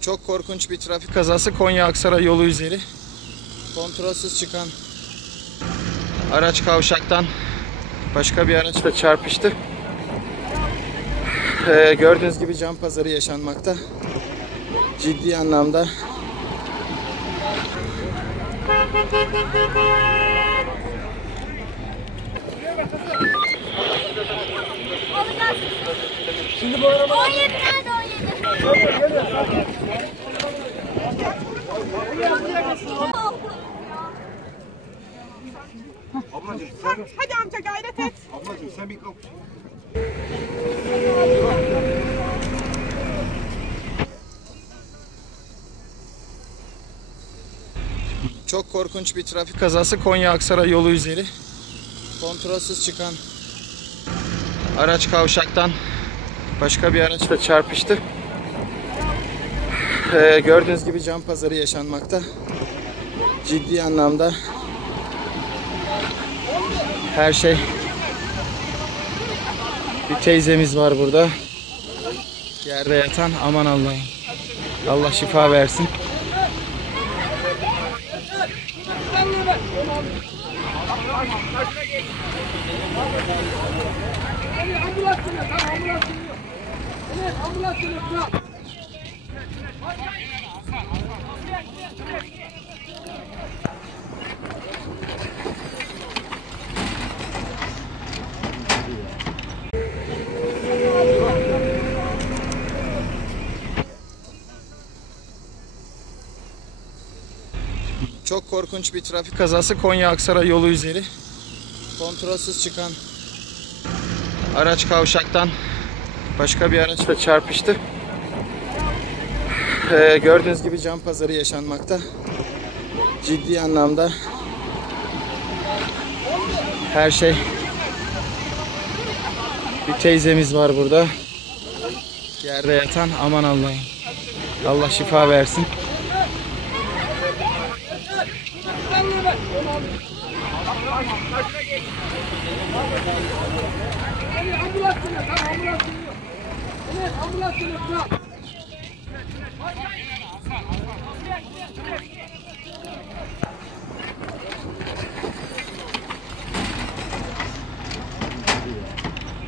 Çok korkunç bir trafik kazası Konya Aksaray yolu üzeri. Kontrolsüz çıkan araç kavşaktan başka bir araçla çarpıştı. Ee, gördüğünüz gibi cam pazarı yaşanmakta. Ciddi anlamda. Şimdi bu araba 17 nerede 17? Ablacığım Hadi, hadi amca gayret et. Ablacığım sen bir kalk. çok korkunç bir trafik kazası Konya Aksaray yolu üzeri. Kontrolsüz çıkan araç kavşaktan başka bir araçla çarpıştı. Ee, gördüğünüz gibi can pazarı yaşanmakta. Ciddi anlamda her şey bir teyzemiz var burada. Yerde yatan aman Allah'ım. Allah şifa versin. Çok korkunç bir trafik kazası Konya Aksaray yolu üzeri. Kontrolsüz çıkan araç kavşaktan başka bir araçla çarpıştı. Ee, gördüğünüz gibi can pazarı yaşanmakta. Ciddi anlamda her şey bir teyzemiz var burada. Yerde yatan aman Allah'ım. Allah şifa versin. Ambulans geliyor,